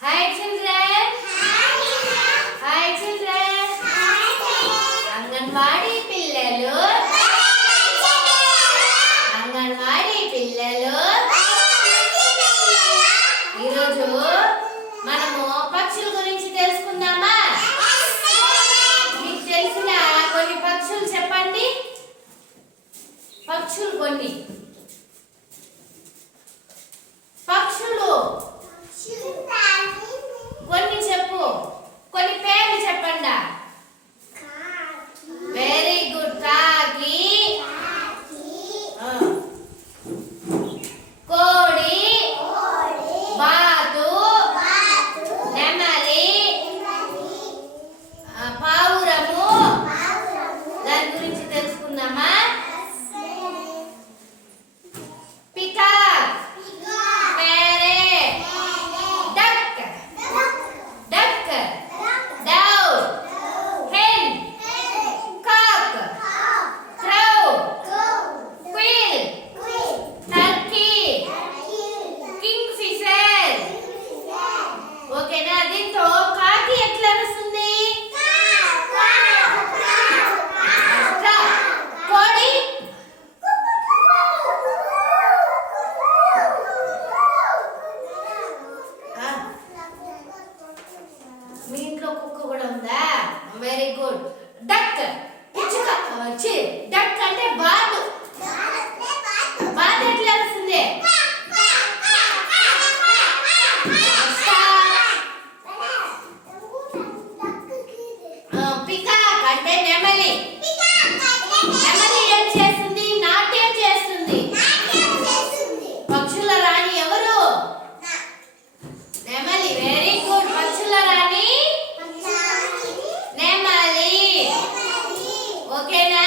Hi children hi children anganwadi పిల్లలు అంగన్వాడీ పిల్లలు ఈరోజు మనము పక్షుల గురించి తెలుసుకుందామా? మీకు తెలిసిన కొన్ని పక్షులు చెప్పండి. పక్షులు కొన్ని. ఇంట్లో కుక్క కూడా ఉందా వెరీ గుడ్ డక్ పిచ్చుక వచ్చి డక్ అంటే బాతు. బాతు ఎట్లా వస్తుంది? పికాక్ అంటే నెమలి. Okay now.